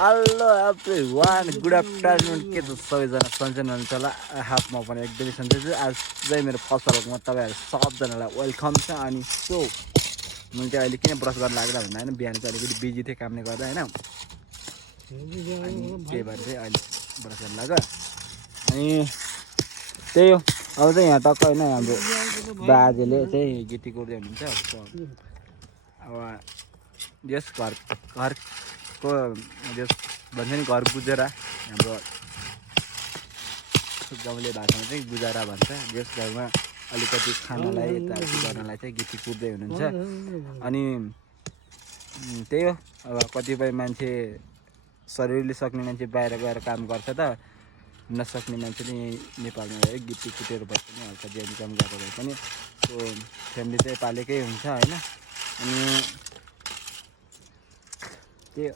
hello everyone good afternoon के त सबैजना सन्चै हुनुहुन्छ होला हातमा पनि एकदमै सन्चै छु आज चाहिँ मेरो फर्स्ट भ्लगमा तपाईँहरू सबजनालाई वेलकम छ अनि सो मैले चाहिँ अहिले किन ब्रस गर्न लागेर भन्दा होइन बिहान चाहिँ अलिकति बिजी थिएँ कामले गर्दा होइन अनि त्यही भएर चाहिँ अहिले ब्रस गर्न लाग्यो अनि त्यही हो अब चाहिँ यहाँ टक्क होइन हाम्रो बाजेले चाहिँ गीती कुर्दै हुनुहुन्छ अब यस घरको जस भन्छ नि घर गुजारा हाम्रो गाउँले भाषामा चाहिँ गुजारा भन्छ जस घरमा अलिकति खानालाई यताउति गर्नलाई चाहिँ गीती कुर्दै हुनुहुन्छ अनि त्यही हो अब कतिपय मान्छे शरीरले सक्ने मान्छे बाहिर गएर काम गर्छ त नसक्ने मान्छेले नेपालमा है गीती कुटेर भए पनि हल्का ज्यान काम गरेर भए पनि सो फ्यामिली चाहिँ पालेकै हुन्छ होइन अनि त्यही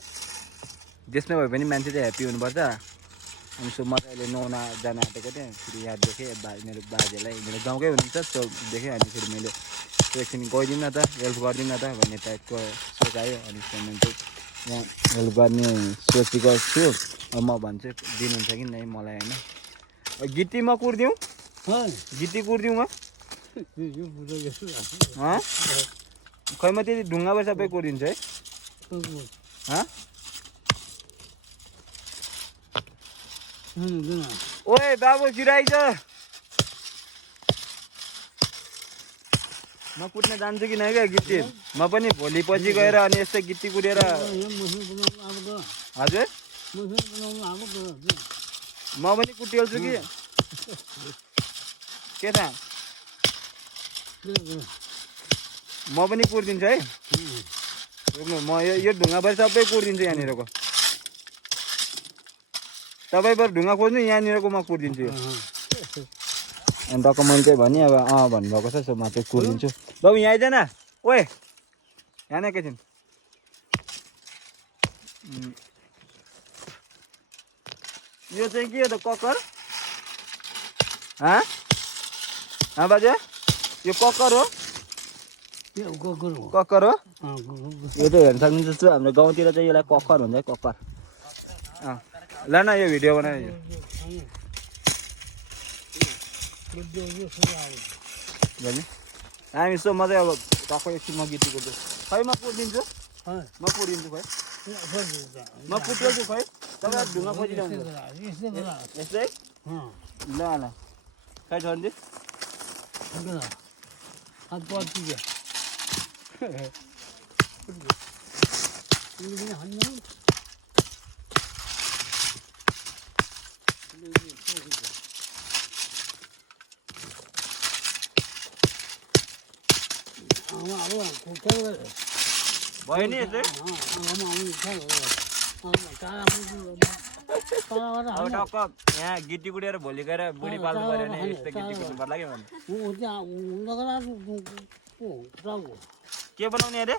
जसमा भए पनि मान्छे चाहिँ ह्याप्पी हुनुपर्छ अनि सो म चाहिँ अहिले नुहाउन जान आँटेको थिएँ फेरि यहाँ देखेँ मेरो बाजेलाई मेरो गाउँकै हुनुहुन्छ सो देखेँ अनि फेरि मैले एकछिन गइदिउँ न त हेल्प गरिदिउँ न त भन्ने टाइपको सोच आयो अनि मैले चाहिँ यहाँ हेल्प गर्ने सोचेको छु अब म भन्छु दिनुहुन्छ कि नै मलाई होइन गीती म कुर्दिउँ गीती कुर्दिउँ म खै म त्यति ढुङ्गाबाट सबै कुरिदिन्छु है ओए बाबु चिराइछ म कुट्न जान्छु कि नै क्या गीती म पनि भोलि पछि गएर अनि यस्तै गीती कुरेर हजुर म पनि कुटिहाल्छु कि के त म पनि कुरिदिन्छु है म यो ढुङ्गाबाट सबै कुरिदिन्छु यहाँनिरको तपाईँ बरु ढुङ्गा खोज्नु यहाँनिरको म कुरिदिन्छु यो अनि टक्क मैले चाहिँ भने अब भन्नुभएको छ सो म चाहिँ कुरिदिन्छु बाबु यहाँ आइज न ओए यहाँ न एकैछिन यो चाहिँ के हो त ककर बाजे यो ककर हो ककर हो यो चाहिँ हेर्न सक्नुहुन्छ हाम्रो गाउँतिर चाहिँ यसलाई ककर भन्छ है ककर ल न यो भिडियो बनायो हामी सो म चाहिँ अब टक्कै एकछिन म गीती कुर्छु खै म कुरिदिन्छु म कुरिदिन्छु खै म कुटिहाल्छु खै तपाईँ ढुङ्गा खोजिरहनु यस्तै ल ल खै छोड्नु भयो नि यस्तै अब टक्क यहाँ गिटी कुटेर भोलि गएर बुढी पाल्नु पऱ्यो भने यस्तो गिटी कुट्नु पर्ला कि के बनाउने अरे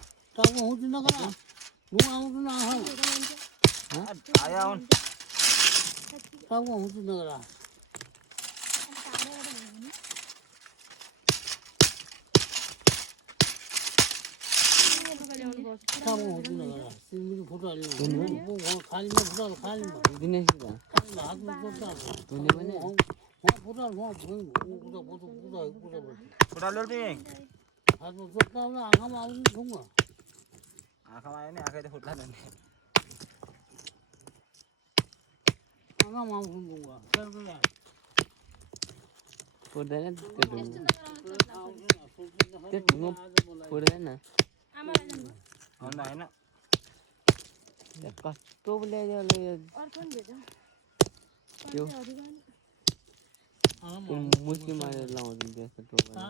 आँखामा आयो नि आँखै त फुट्ला नि फुट्दैन त्यो ढुङ्गा फुट्दैन होइन कस्तो मुस्लिम लाउँछन् त्यस्तो टोपा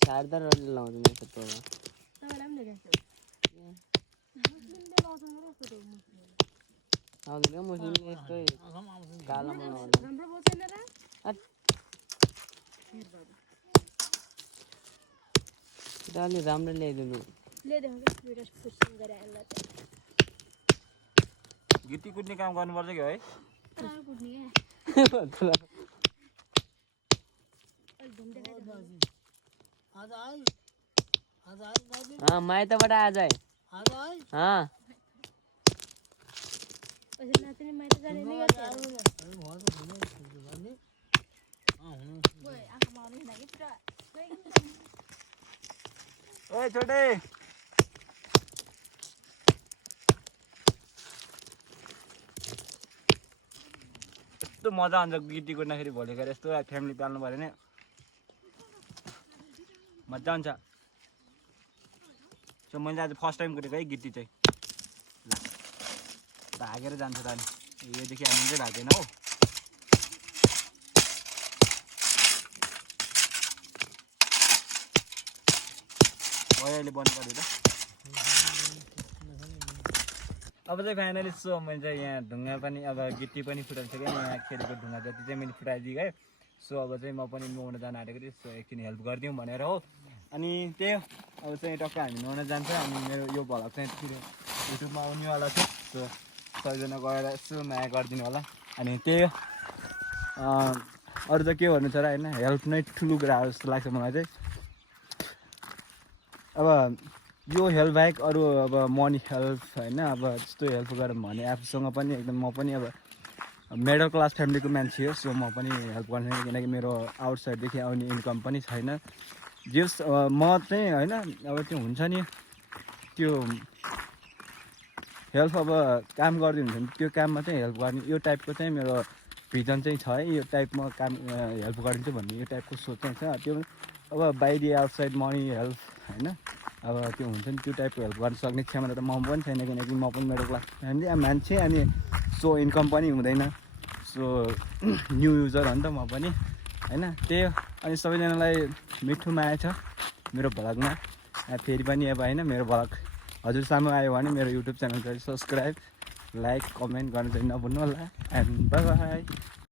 शारदाहरूले लाउँछन् त्यस्तो टोपा आउँदैन मुस्लिमले यस्तै कालोमा लाउँछ अलि राम्रो ल्याइदिनु गीती कुट्ने काम गर्नुपर्छ कि है माइतबाट आज है ओए छोटे यस्तो मजा आउँछ गिटी कुट्दाखेरि भोलि गएर यस्तो फ्यामिली पाल्नु पऱ्यो भने मजा आउँछ सो मैले आज फर्स्ट टाइम कुटेको है गिटी चाहिँ ल भागेर जान्छ त अनि योदेखि हामी चाहिँ भागेन हो भयो अहिले बन्द गर्यो त अब चाहिँ फाइनली सो मैले चाहिँ यहाँ ढुङ्गा पनि अब गिटी पनि फुटाइसकेँ यहाँ खेलेको ढुङ्गा जति चाहिँ मैले फुटाइदिएँ है सो अब चाहिँ म पनि नुहाउन जान आँटेको थिएँ सो एकछिन हेल्प गरिदिउँ भनेर हो अनि त्यही अब चाहिँ टक्क हामी नुहाउन जान्छ अनि मेरो यो भ्लग चाहिँ फेरि युट्युबमा आउनेवाला छ सो सबैजना गएर यसो माया गरिदिनु होला अनि त्यही अरू त के भन्नु छ र होइन हेल्प नै ठुलो कुरा हो जस्तो लाग्छ मलाई चाहिँ अब यो हेल्प बाहेक अरू अब मनी हेल्प होइन अब त्यस्तो हेल्प गरौँ भने आफूसँग पनि एकदम म पनि अब मिडल क्लास फ्यामिलीको मान्छे हो सो म पनि हेल्प गर्छु किनकि मेरो आउटसाइडदेखि आउने इन्कम पनि छैन जस म चाहिँ होइन अब त्यो हुन्छ नि त्यो हेल्प अब काम गरिदिनु हुन्छ भने त्यो काममा चाहिँ हेल्प गर्ने यो टाइपको चाहिँ मेरो भिजन चाहिँ छ है यो टाइपमा काम हेल्प गरिदिन्छु भन्ने यो टाइपको सोच चाहिँ छ त्यो अब बाहिरी आउटसाइड मनी हेल्प होइन अब त्यो हुन्छ नि त्यो टाइपको हेल्प गर्न सक्ने क्षमता त म पनि छैन किनकि म पनि मिडल क्लास फ्यामिली मान्छे अनि सो इन्कम पनि हुँदैन सो न्यू युजर हो नि त म पनि होइन त्यही अनि सबैजनालाई मिठो माया छ मेरो भ्लगमा फेरि पनि अब होइन मेरो भ्लग हजुरसम्म आयो भने मेरो युट्युब च्यानल चाहिँ सब्सक्राइब लाइक कमेन्ट गर्न चाहिँ नभुल्नु होला एन्ड बाई बाई